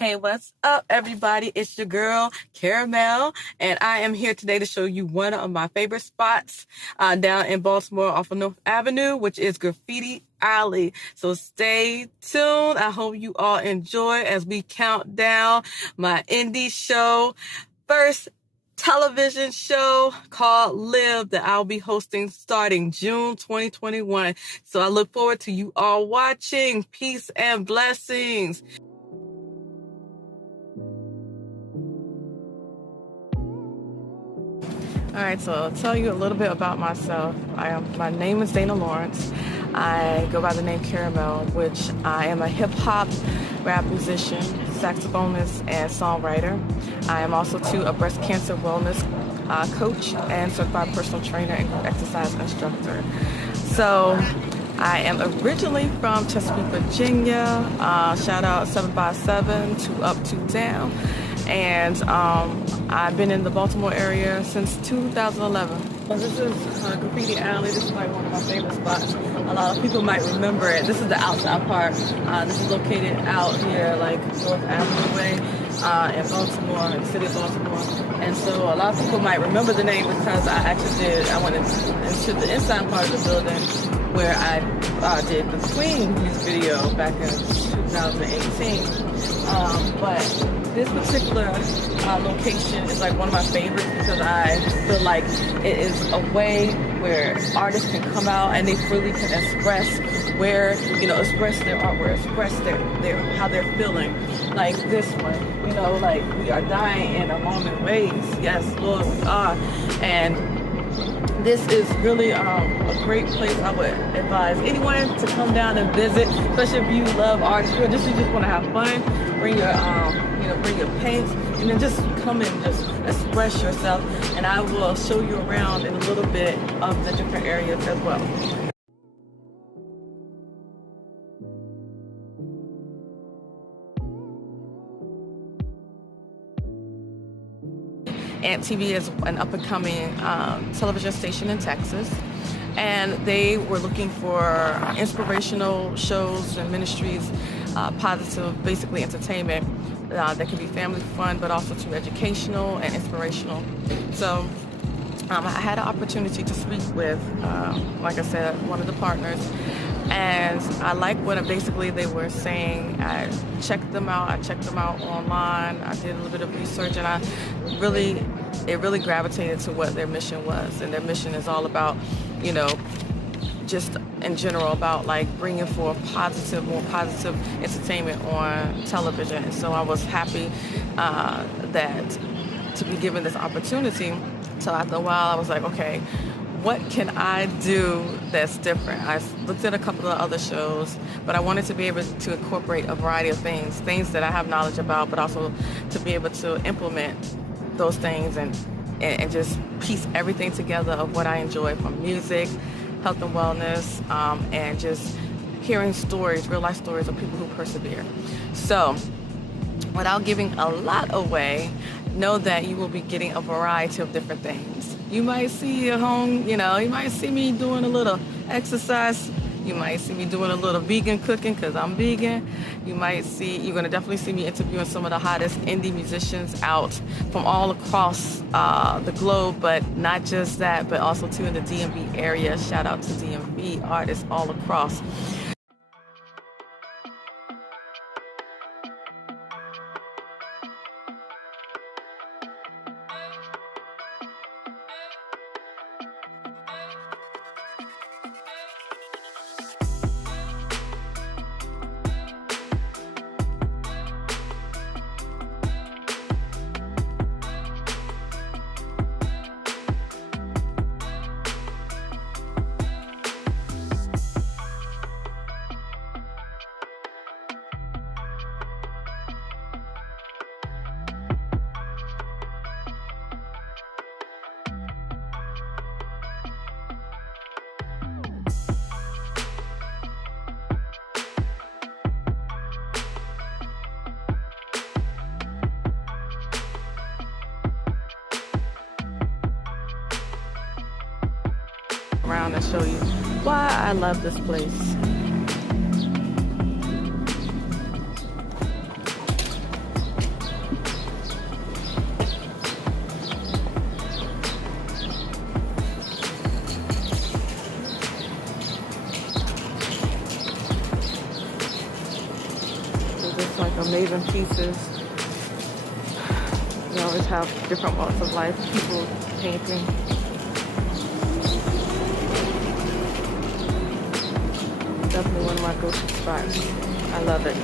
Hey, what's up, everybody? It's your girl, Cara-Mel, and I am here today to show you one of my favorite spots down in Baltimore off of North Avenue, which is Graffiti Alley. So stay tuned. I hope you all enjoy as we count down my indie show. First television show called LYV that I'll be hosting starting June 2021. So I look forward to you all watching. Peace and blessings. All right, so I'll tell you a little bit about myself. My name is Dana Lawrence. I go by the name Cara-Mel, which I am a hip-hop rap musician, saxophonist, and songwriter. I am also, too, a breast cancer wellness coach and certified personal trainer and exercise instructor. So I am originally from Chesapeake, Virginia. Shout out 757, 2 Up, 2 Down. And I've been in the Baltimore area since 2011. So this is Graffiti Alley. This is like one of my favorite spots. A lot of people might remember it. This is the outside part. This is located out here, like North Avenue way in Baltimore, in the city of Baltimore. And so a lot of people might remember the name because I went into the inside part of the building where I did the Queen music video back in 2018. But this particular location is like one of my favorites because I feel like it is a way where artists can come out and they freely can express express their artwork, express their how they're feeling. Like this one, like we are dying in alarming ways. Yes, Lord, we are. And this is really a great place. I would advise anyone to come down and visit, especially if you love artistry or you just want to have fun. Bring your paints, and then just come and just express yourself. And I will show you around in a little bit of the different areas as well. AMP TV is an up-and-coming television station in Texas, and they were looking for inspirational shows and ministries, positive, basically entertainment that can be family fun, but also too educational and inspirational. So I had an opportunity to speak with, like I said, one of the partners, and I like what basically they were saying. I checked them out online. I did a little bit of research, and it really gravitated to what their mission was. And their mission is all about, just in general about like bringing forth more positive entertainment on television. And so I was happy that to be given this opportunity. So after a while, I was like, okay, what can I do that's different? I looked at a couple of other shows, but I wanted to be able to incorporate a variety of things that I have knowledge about, but also to be able to implement those things and just piece everything together of what I enjoy, from music, health and wellness, and just hearing stories, real life stories of people who persevere. So without giving a lot away, know that you will be getting a variety of different things. You might see at home, you might see me doing a little exercise. You might see me doing a little vegan cooking because I'm vegan. You're going to definitely see me interviewing some of the hottest indie musicians out from all across the globe, but not just that, but also too in the DMV area. Shout out to DMV artists all across. Around and show you why I love this place. amazing pieces. You always have different walks of life, people painting. Definitely one of my go-to spots. I love it.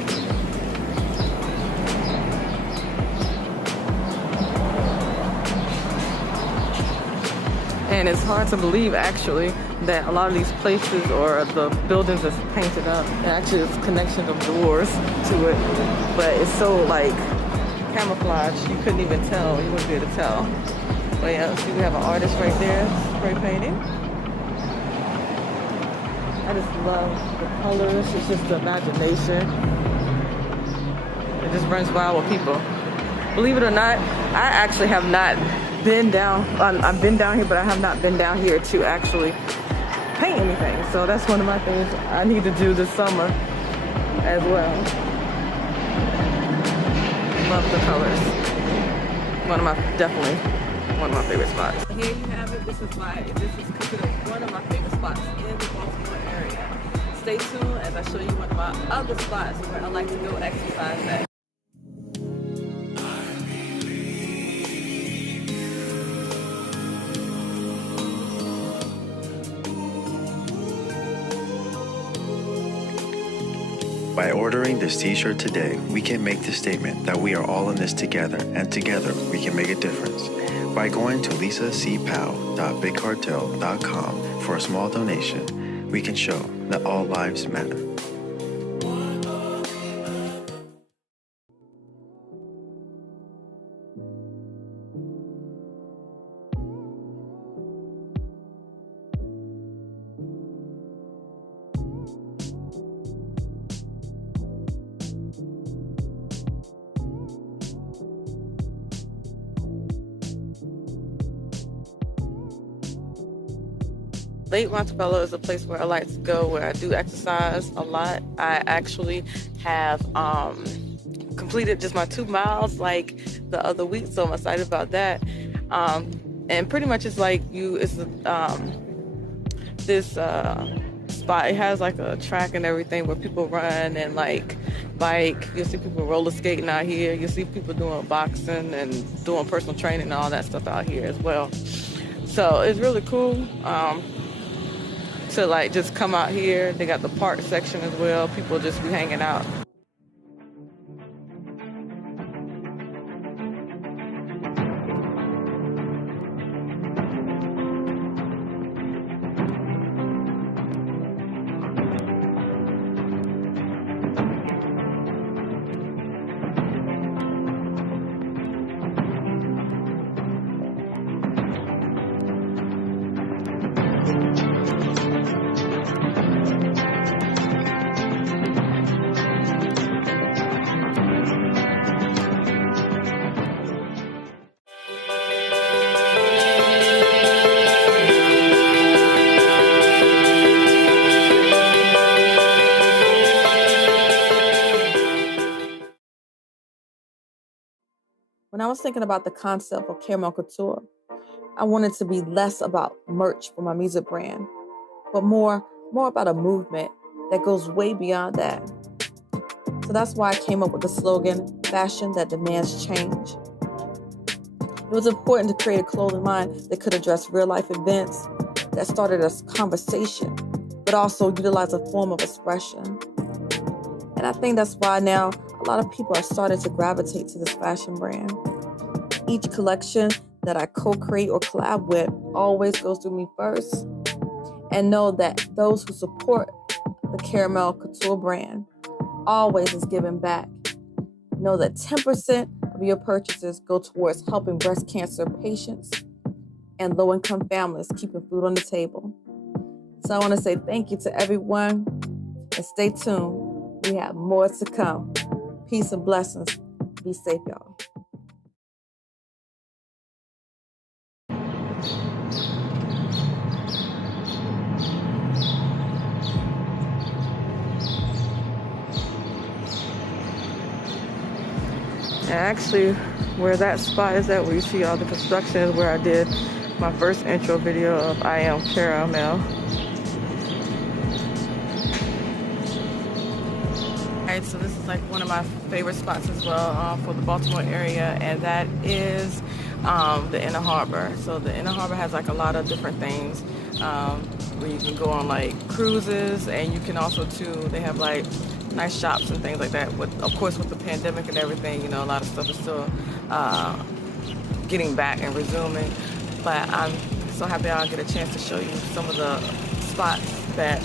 And it's hard to believe, actually, that a lot of these places or the buildings that's painted up, and actually there's connection of doors to it, but it's so like camouflage, you couldn't even tell, you wouldn't be able to tell. But yeah, see, we have an artist right there, spray painting. I just love the colors, it's just the imagination. It just runs wild with people. Believe it or not, I actually have not been down, I've been down here, but I have not been down here to actually paint anything. So that's one of my things I need to do this summer as well. Love the colors. Definitely one of my favorite spots. Here you have it. This is considered one of my favorite spots in the Baltimore area. Stay tuned as I show you one of my other spots where I like to go exercise at. By ordering this t-shirt today, we can make the statement that we are all in this together, and together we can make a difference. By going to lisacpow.bigcartel.com for a small donation, we can show that all lives matter. Lake Montebello is a place where I like to go, where I do exercise a lot. I actually have completed just my 2 miles like the other week, so I'm excited about that. And pretty much it's like this spot. It has like a track and everything where people run and like bike. You'll see people roller skating out here. You'll see people doing boxing and doing personal training and all that stuff out here as well. So it's really cool. To like just come out here. They got the park section as well. People just be hanging out. When I was thinking about the concept of Cara-Mel Couture, I wanted to be less about merch for my music brand, but more about a movement that goes way beyond that. So that's why I came up with the slogan, fashion that demands change. It was important to create a clothing line that could address real life events, that started a conversation, but also utilize a form of expression. And I think that's why now a lot of people are starting to gravitate to this fashion brand. Each collection that I co-create or collab with always goes through me first. And know that those who support the Cara-Mel Couture brand always is giving back. Know that 10% of your purchases go towards helping breast cancer patients and low-income families keeping food on the table. So I want to say thank you to everyone and stay tuned. We have more to come. Peace and blessings. Be safe, y'all. And actually, where that spot is at, where you see all the construction, is where I did my first intro video of I Am Cara-Mel. Alright, so so this is like one of my favorite spots as well for the Baltimore area, and that is the Inner Harbor. So the Inner Harbor has like a lot of different things where you can go on like cruises, and you can also too, they have like nice shops and things like that. With, of course, with the pandemic and everything, you know, a lot of stuff is still getting back and resuming. But I'm so happy I'll get a chance to show you some of the spots that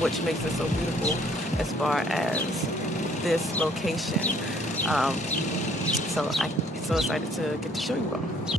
which makes it so beautiful as far as this location. So I'm so excited to get to show you all.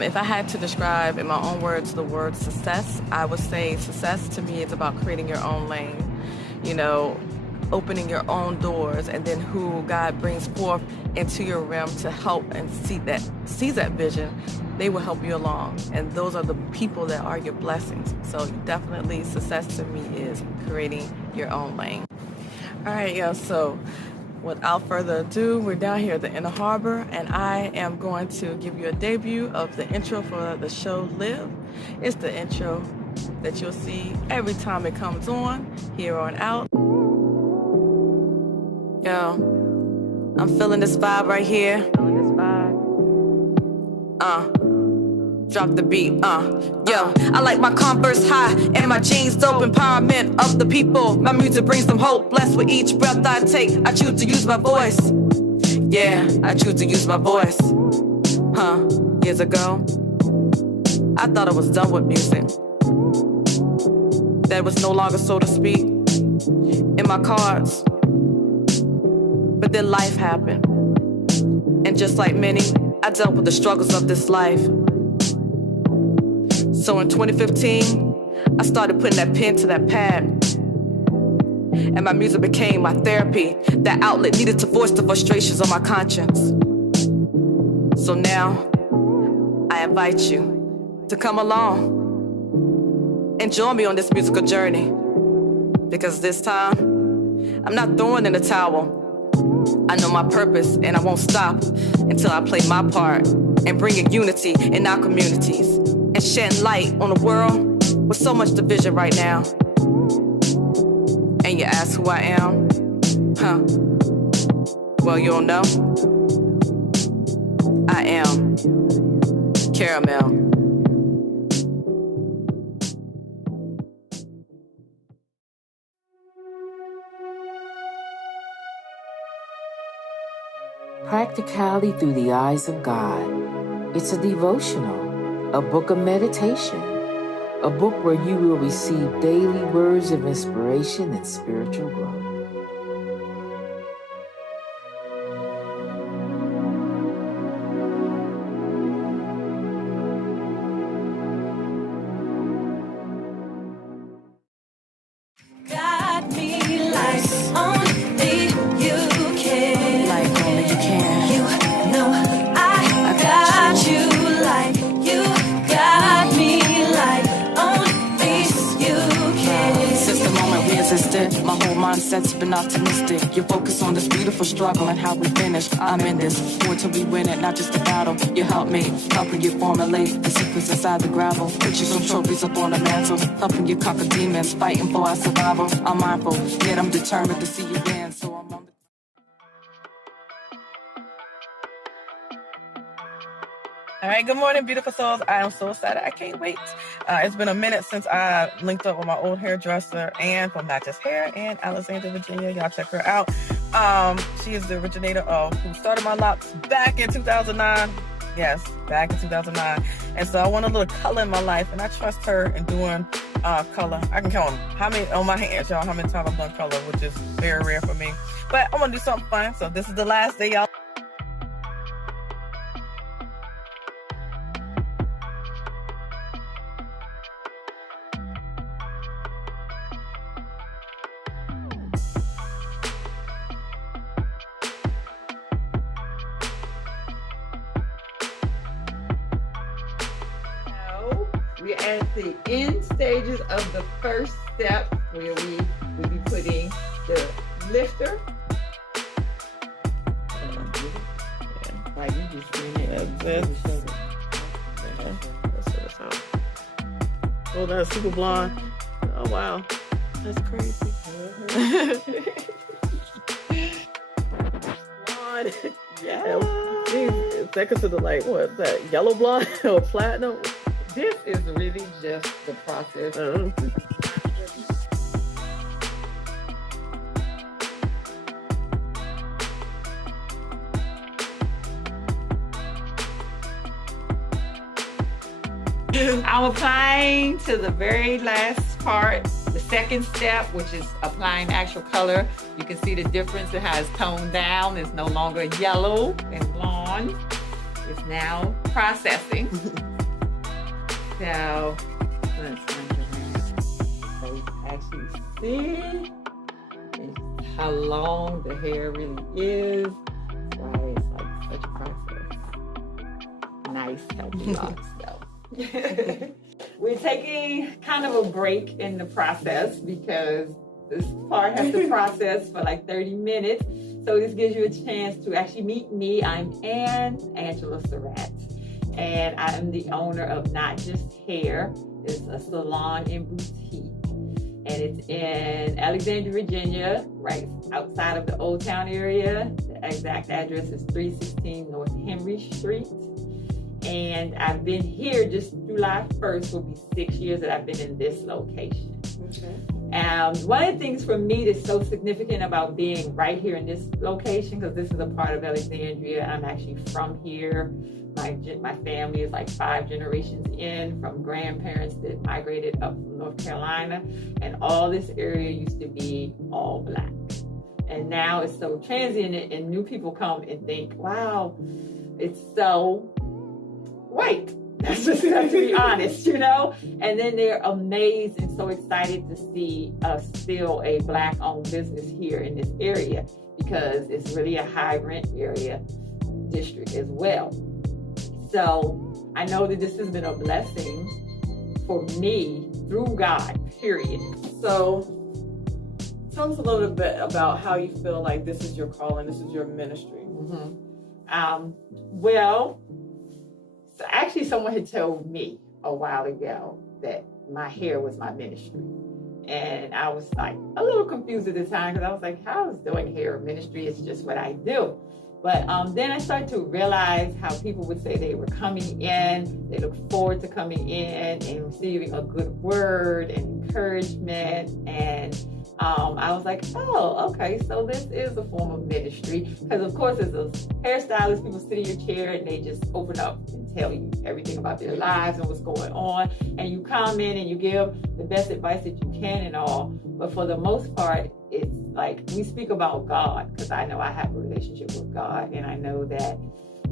If I had to describe in my own words the word success, I would say success to me is about creating your own lane, you know, opening your own doors, and then who God brings forth into your realm to help and sees that vision, they will help you along. And those are the people that are your blessings. So definitely success to me is creating your own lane. All right, yeah, so without further ado, we're down here at the Inner Harbor, and I am going to give you a debut of the intro for the show LYV. It's the intro that you'll see every time it comes on, here on out. Yo, I'm feeling this vibe right here. Drop the beat, yo. I like my Converse high and my jeans dope. Empowerment of the people. My music brings them hope. Blessed with each breath I take. I choose to use my voice. Yeah, I choose to use my voice. Years ago, I thought I was done with music. That was no longer, so to speak, in my cards. But then life happened. And just like many, I dealt with the struggles of this life. So in 2015, I started putting that pen to that pad. And my music became my therapy. That outlet needed to voice the frustrations on my conscience. So now, I invite you to come along and join me on this musical journey. Because this time, I'm not throwing in the towel. I know my purpose and I won't stop until I play my part in bringing unity in our communities and shedding light on a world with so much division right now. And you ask who I am? Well, you'll know. I am Cara-Mel. Practicality through the eyes of God. It's a devotional, a book of meditation, a book where you will receive daily words of inspiration and spiritual growth. mindsets been optimistic. You focus on this beautiful struggle and how we finish. I'm in this, war till we win it, not just a battle. You help me, helping you formulate the secrets inside the gravel. Picture some trophies up on the mantle, helping you conquer demons, fighting for our survival. I'm mindful, yet I'm determined to see you win. So I'm on the... All right, good morning, beautiful souls. I am so excited. I can't wait. It's been a minute since I linked up with my old hairdresser, Ann from Not Just Hair in Alexandria, Virginia. Y'all check her out. She is the originator of Who Started My Locks back in 2009. Yes, back in 2009. And so I want a little color in my life, and I trust her in doing color. I can count how many on my hands, y'all, how many times I've done color, which is very rare for me. But I want to do something fun. So this is the last day, y'all. We're at the end stages of the first step where we will be putting the lifter. Like you just bring it. That's out. Oh, that's super blonde. Oh, wow. That's crazy. Blonde. Yeah. Is that considered like, what is that, yellow blonde or platinum? This is really just the process. I'm applying to the very last part, the second step, which is applying actual color. You can see the difference in how it's toned down. It's no longer yellow and blonde. It's now processing. So let's so you can actually see how long the hair really is. Why it's like such a process. Nice, healthy locks though. We're taking kind of a break in the process because this part has to process for like 30 minutes. So this gives you a chance to actually meet me. I'm Angela Surratt. And I am the owner of Not Just Hair. It's a salon and boutique. And it's in Alexandria, Virginia, right outside of the Old Town area. The exact address is 316 North Henry Street. And I've been here just July 1st will be 6 years that I've been in this location. Okay. One of the things for me that's so significant about being right here in this location, because this is a part of Alexandria, I'm actually from here. My family is like 5 generations in, from grandparents that migrated up from North Carolina, and all this area used to be all Black. And now it's so transient, and new people come and think, wow, it's so white. That's just to be honest, you know? And then they're amazed and so excited to see still a Black-owned business here in this area, because it's really a high rent area district as well. So I know that this has been a blessing for me through God, period. So tell us a little bit about how you feel like this is your calling, this is your ministry. Well, so actually someone had told me a while ago that my hair was my ministry. And I was like a little confused at the time, because I was like, how is doing hair ministry? It's just what I do. But then I started to realize how people would say they were coming in, they look forward to coming in and receiving a good word and encouragement. And I was like, oh, okay, so this is a form of ministry. Because of course, as a hairstylist, people sit in your chair and they just open up and tell you everything about their lives and what's going on. And you come in and you give the best advice that you can and all. But for the most part, it's like we speak about God, because I know I have a relationship with God. And I know that,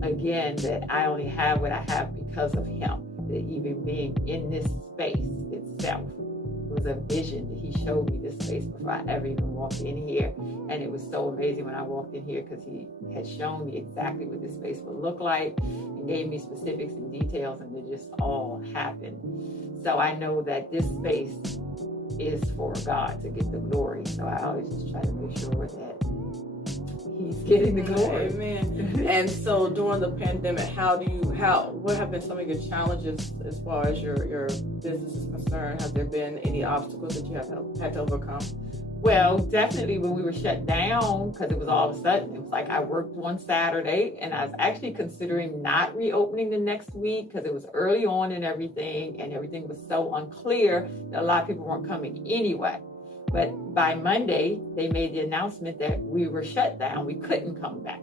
again, that I only have what I have because of Him. That even being in this space itself was a vision that He showed me this space before I ever even walked in here. And it was so amazing when I walked in here, because He had shown me exactly what this space would look like and gave me specifics and details, and it just all happened. So I know that this space is for God to get the glory. So I always just try to make sure that He's getting the glory. Amen. And so during the pandemic, what have been some of your challenges as far as your business is concerned? Have there been any obstacles that you have had to overcome? Well, definitely when we were shut down, because it was all of a sudden, it was like I worked one Saturday and I was actually considering not reopening the next week because it was early on and everything was so unclear that a lot of people weren't coming anyway. But by Monday, they made the announcement that we were shut down. We couldn't come back.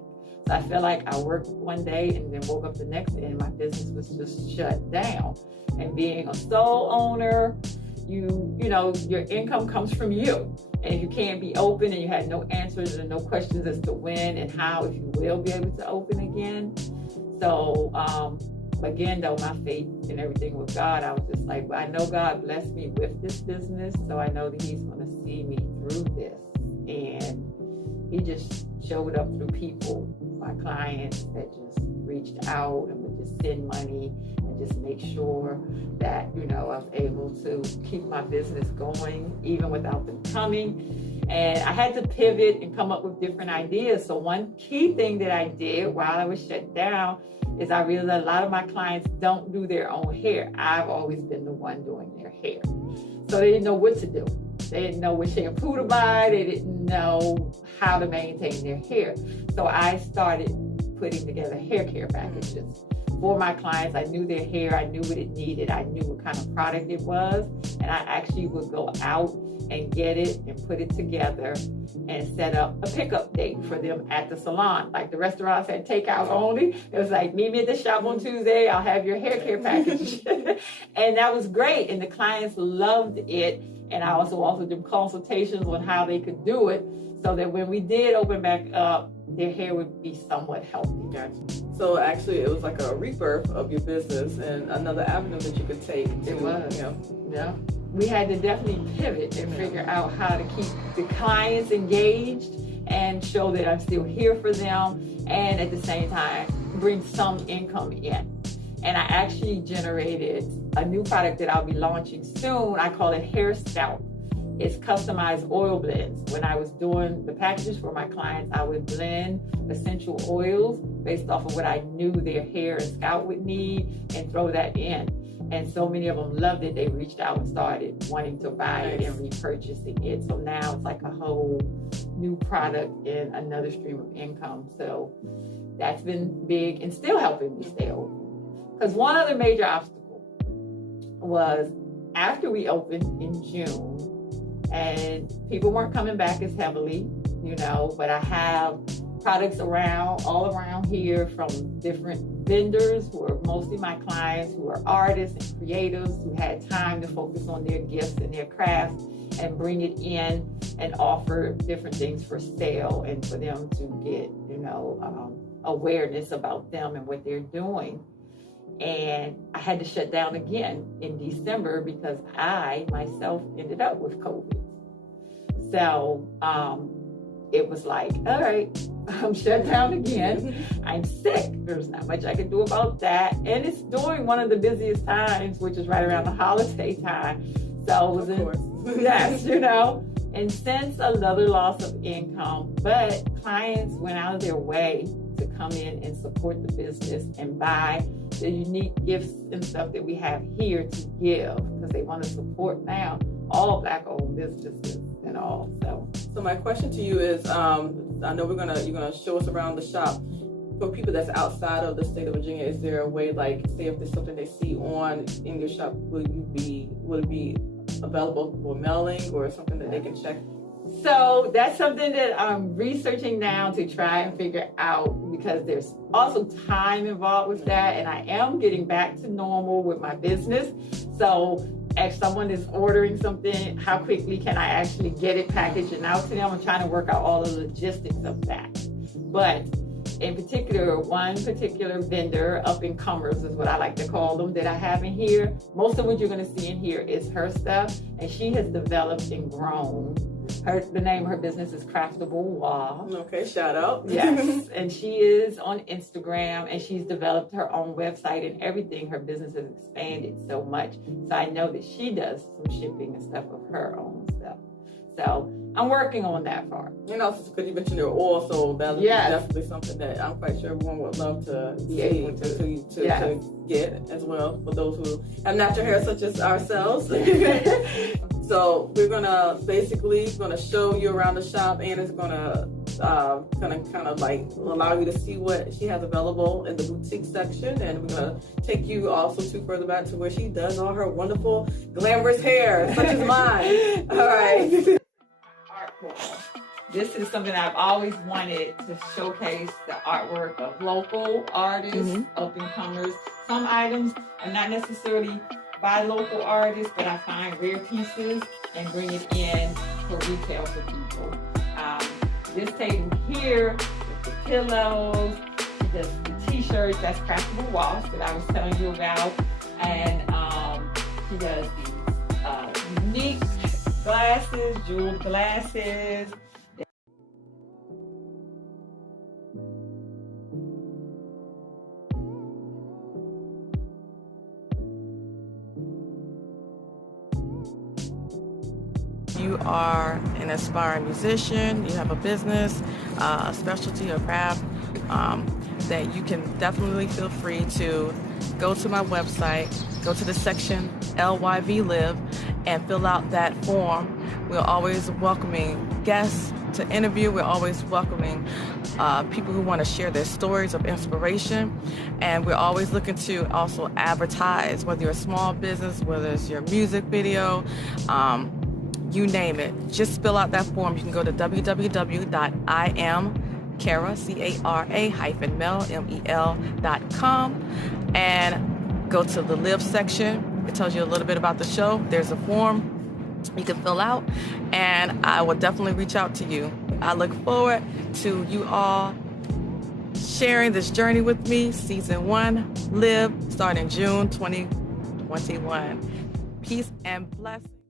So I feel like I worked one day and then woke up the next day and my business was just shut down. And being a sole owner, you know, your income comes from you. And if you can't be open and you had no answers and no questions as to when and how, if you will be able to open again. So, again, though, my faith and everything with God, I was just like, well, I know God blessed me with this business, so I know that He's going to see me through this. And He just showed up through people, my clients that just reached out and would just send money and just make sure that, you know, I was able to keep my business going even without them coming. And I had to pivot and come up with different ideas. So one key thing that I did while I was shut down is I realized a lot of my clients don't do their own hair. I've always been the one doing their hair. So they didn't know what to do. They didn't know what shampoo to buy. They didn't know how to maintain their hair. So I started putting together hair care packages for my clients. I knew their hair. I knew what it needed. I knew what kind of product it was. And I actually would go out and get it and put it together and set up a pickup date for them at the salon. Like the restaurants had takeout only. It was like, meet me at the shop on Tuesday. I'll have your hair care package. And that was great. And the clients loved it. And I also offered them consultations on how they could do it so that when we did open back up, their hair would be somewhat healthy. Gotcha. So actually, it was like a rebirth of your business and another avenue that you could take. It was. You know. Yeah. We had to definitely pivot and figure out how to keep the clients engaged and show that I'm still here for them and at the same time bring some income in. And I actually generated a new product that I'll be launching soon. I call it Hair Scalp. It's customized oil blends. When I was doing the packages for my clients, I would blend essential oils based off of what I knew their hair and scalp would need and throw that in. And so many of them loved it. They reached out and started wanting to buy it and repurchasing it. So now it's like a whole new product and another stream of income. So that's been big and still helping me stay open. Because one other major obstacle was after we opened in June, and people weren't coming back as heavily, you know, but I have products all around here from different vendors who are mostly my clients, who are artists and creatives who had time to focus on their gifts and their crafts and bring it in and offer different things for sale and for them to get, you know, awareness about them and what they're doing. And I had to shut down again in December because I myself ended up with COVID. So it was like, all right, I'm shut down again. I'm sick. There's not much I can do about that. And it's during one of the busiest times, which is right around the holiday time. So it was yes, you know, and since another loss of income, but clients went out of their way to come in and support the business and buy the unique gifts and stuff that we have here to give because they want to support now all Black-owned businesses and all. So my question to you is, I know you're gonna show us around the shop. For people that's outside of the state of Virginia, is there a way, like, say if there's something they see in your shop, will it be available for mailing or something that they can check? So that's something that I'm researching now to try and figure out because there's also time involved with that, and I am getting back to normal with my business. So if someone is ordering something, how quickly can I actually get it packaged and out to them? I'm trying to work out all the logistics of that. But in particular, one particular vendor, up-and-comers is what I like to call them, that I have in here. Most of what you're going to see in here is her stuff, and she has developed and grown The name of her business is Craftable Wall. Okay, shout out. Yes, and she is on Instagram, and she's developed her own website and everything. Her business has expanded so much. So I know that she does some shipping and stuff of her own stuff. So I'm working on that part. And also, because you mentioned your oil, so that is definitely something that I'm quite sure everyone would love to see, to get as well, for those who have natural hair such as ourselves. So we're gonna show you around the shop, and it's gonna kind of like allow you to see what she has available in the boutique section, and we're gonna take you also further back to where she does all her wonderful glamorous hair, such as mine. All right. This is something I've always wanted to showcase, the artwork of local artists, up-and-comers. Some items are not necessarily by local artists, but I find rare pieces and bring it in for retail for people. This table here with the pillows, the t-shirts, that's Craftable Wash that I was telling you about, and she does these unique glasses, jeweled glasses. You are an aspiring musician, you have a business, a specialty or craft, that you can definitely feel free to go to my website, go to the section LYV Live, and fill out that form. We're always welcoming guests to interview. We're always welcoming people who want to share their stories of inspiration. And we're always looking to also advertise, whether you're a small business, whether it's your music video, you name it. Just fill out that form. You can go to www.iamcara-mel.com and go to the Live section. It tells you a little bit about the show. There's a form you can fill out, and I will definitely reach out to you. I look forward to you all sharing this journey with me. Season 1, Live, starting June 2021. Peace and blessings.